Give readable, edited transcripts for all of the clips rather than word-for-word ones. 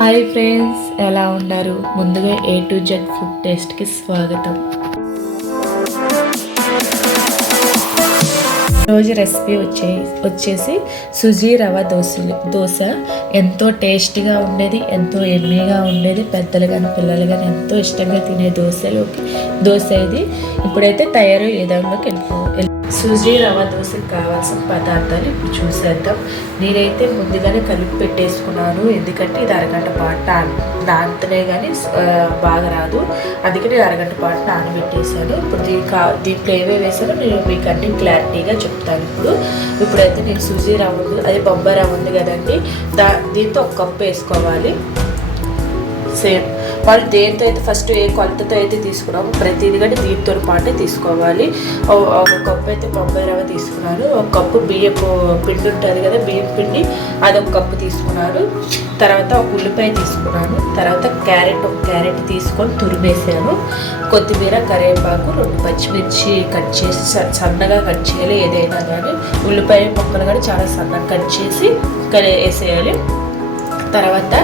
Hi friends, ఎలా ఉన్నారు? ముందుగా A to Z ఫుడ్ టేస్ట్కి స్వాగతం. రోజు రెసిపీ వచ్చేసి సుజీ రవ దోశ ఎంతో టేస్టీగా ఉండేది, ఎంతో ఎమ్మీగా ఉండేది. పెద్దలు కానీ పిల్లలు కానీ ఎంతో ఇష్టంగా తినే దోశ ఇది. ఇప్పుడైతే తయారు విధంలోకి సుజీ రవ దోశకి కావాల్సిన పదార్థాలు ఇప్పుడు చూసేద్దాం. నేనైతే ముందుగానే కలిపి పెట్టేసుకున్నాను, ఎందుకంటే ఇది అరగంట పాటు నానితేనే కానీ బాగా రాదు. అందుకని అరగంట పాటు నానబెట్టేసాను. ఇప్పుడు దీంట్లో ఏమేమి వేసానో నేను మీకు అన్ని క్లారిటీగా చెప్తాను. ఇప్పుడైతే నేను సుజీ రవ ఉంది, అది బొంబాయి రవ ఉంది కదండి, దీంతో ఒక కప్పు వేసుకోవాలి. సేమ్ వాళ్ళు దేంతో అయితే ఫస్ట్ ఏ కొలతతో అయితే తీసుకున్నామో ప్రతిదీ కానీ దీంతో పాటే తీసుకోవాలి. ఒక కప్పు అయితే బొంబాయి రవ్వ తీసుకున్నాను. ఒక కప్పు బియ్యపు పిండి ఉంటుంది కదా, బియ్యం పిండి అది ఒక కప్పు తీసుకున్నాను. తర్వాత ఒక ఉల్లిపాయ తీసుకున్నాను. తర్వాత ఒక క్యారెట్ తీసుకొని తురిమేసాను. కొత్తిమీర, కరివేపాకు, 2 పచ్చిమిర్చి కట్ చేసి సన్నగా కట్ చేయాలి. ఏదైనా కానీ ఉల్లిపాయ ముక్కలు కానీ చాలా సన్నగా కట్ చేసి వేసేయాలి. తర్వాత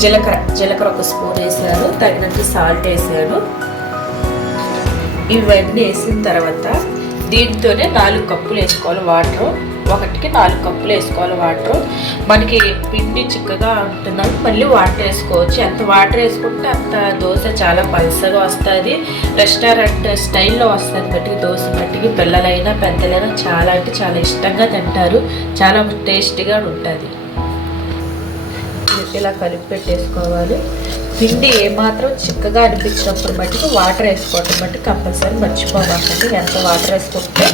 జీలకర్ర ఒక స్పూన్ వేసాను, తగినంత సాల్ట్ వేసాను. ఇవన్నీ వేసిన తర్వాత దీంతోనే 4 కప్పులు వేసుకోవాలి వాటర్. 1కి 4 కప్పులు వేసుకోవాలి వాటర్. మనకి పిండి చిక్కగా ఉంటున్నాను, మళ్ళీ వాటర్ వేసుకోవచ్చు. ఎంత వాటర్ వేసుకుంటే అంత దోశ చాలా పల్సగా వస్తుంది, రెస్టారెంట్ స్టైల్లో వస్తుంది. మట్టికి దోశ మట్టికి పిల్లలైనా పెద్దలైనా చాలా అంటే చాలా ఇష్టంగా తింటారు, చాలా టేస్టీగా ఉంటుంది. ఇలా కలిపి పెట్టేసుకోవాలి. పిండి ఏమాత్రం చిక్కగా అనిపించినప్పుడు మట్టుకు వాటర్ వేసుకోవటం బట్టి కంపల్సరీ మర్చిపోవాలండి. ఎంత వాటర్ వేసుకుంటే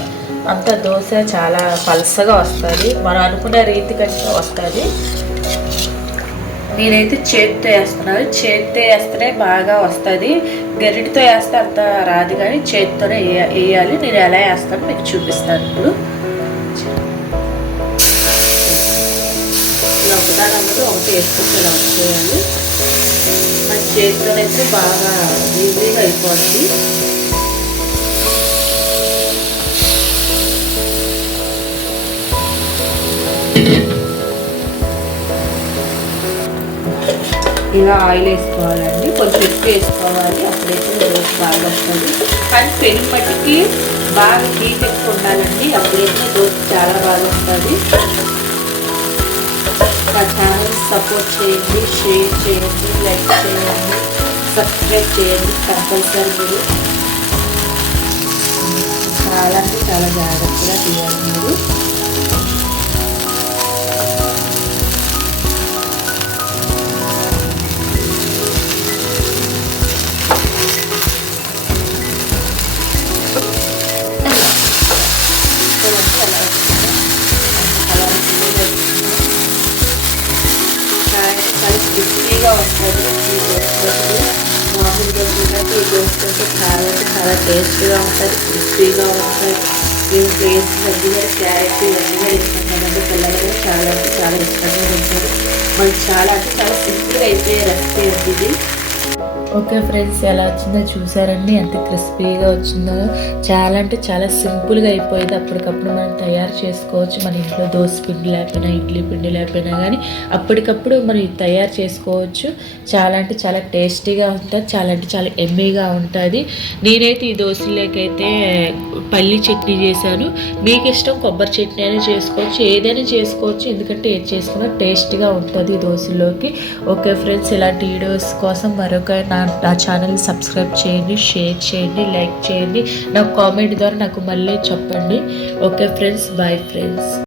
అంత దోశ చాలా పలసగా వస్తుంది, మనం అనుకునే రీతి కంటే వస్తుంది. నేనైతే చేతితో వేస్తున్నాను, చేతితో వేస్తేనే బాగా వస్తుంది. గరిటితో వేస్తే అంత రాదు, కానీ చేతితోనే వేయాలి. నేను ఎలా వేస్తాను మీకు చూపిస్తాను. ఇప్పుడు ఒకదానమ్మతో ఒకటి వేసుకుంటే వచ్చేయాలి. మన చేతితోనైతే బాగా ఈజీగా అయిపోతుంది. ఇలా ఆయిల్ వేసుకోవాలండి, కొంచెం ఎక్కువ వేసుకోవాలి, అప్పుడైతే రోజు బాగా వస్తుంది. కానీ పెరుగు మట్టికి బాగా హీట్ ఎక్కువ ఉండాలండి, అప్పుడైతే దోశ చాలా బాగా ఉంటుంది. మా ఛానల్ సపోర్ట్ చేయండి, షేర్ చేయండి, లైక్ చేయండి, సబ్స్క్రైబ్ చేయండి కంపల్సరీ. మీరు చాలా అంటే చాలా జాగ్రత్తగా తీయాలి. మీరు క్రిస్పీగా వస్తుంది. ఈ దోశ మామూలుగా తిన్నట్టు ఈ దోశ చాలా టేస్ట్గా ఉంటుంది, క్రిస్పీగా ఉంటుంది. మేము ప్లేస్ మధ్యగా క్యారెట్ ఇవన్నీ కూడా ఇష్టం కదండి, పిల్లలు చాలా ఇష్టంగా తింటారు. మనకి చాలా సింపుల్గా అయిపోయే రెసిపీ ఉంది ఇది. ఓకే ఫ్రెండ్స్, ఎలా వచ్చిందో చూసారండి, ఎంత క్రిస్పీగా వచ్చిందో. చాలా అంటే చాలా సింపుల్గా అయిపోయింది. అప్పటికప్పుడు మనం తయారు చేసుకోవచ్చు. మన ఇంట్లో దోశ పిండి లేకపోయినా, ఇడ్లీ పిండి లేకపోయినా కానీ అప్పటికప్పుడు మనం తయారు చేసుకోవచ్చు. చాలా అంటే చాలా టేస్టీగా ఉంటుంది, చాలా అంటే చాలా ఎమ్మీగా ఉంటుంది. నేనైతే ఈ దోశలోకైతే పల్లి చట్నీ చేశాను. మీకు ఇష్టం కొబ్బరి చట్నీ అయినా చేసుకోవచ్చు, ఏదైనా చేసుకోవచ్చు, ఎందుకంటే ఏది చేసుకున్నా టేస్టీగా ఉంటుంది దోశలోకి. ఓకే ఫ్రెండ్స్, ఇలాంటి వీడియోస్ కోసం నా ఛానల్ని సబ్స్క్రైబ్ చేయండి, షేర్ చేయండి, లైక్ చేయండి. నాకు కామెంట్ ద్వారా నాకు మళ్ళీ చెప్పండి. Okay friends, bye friends.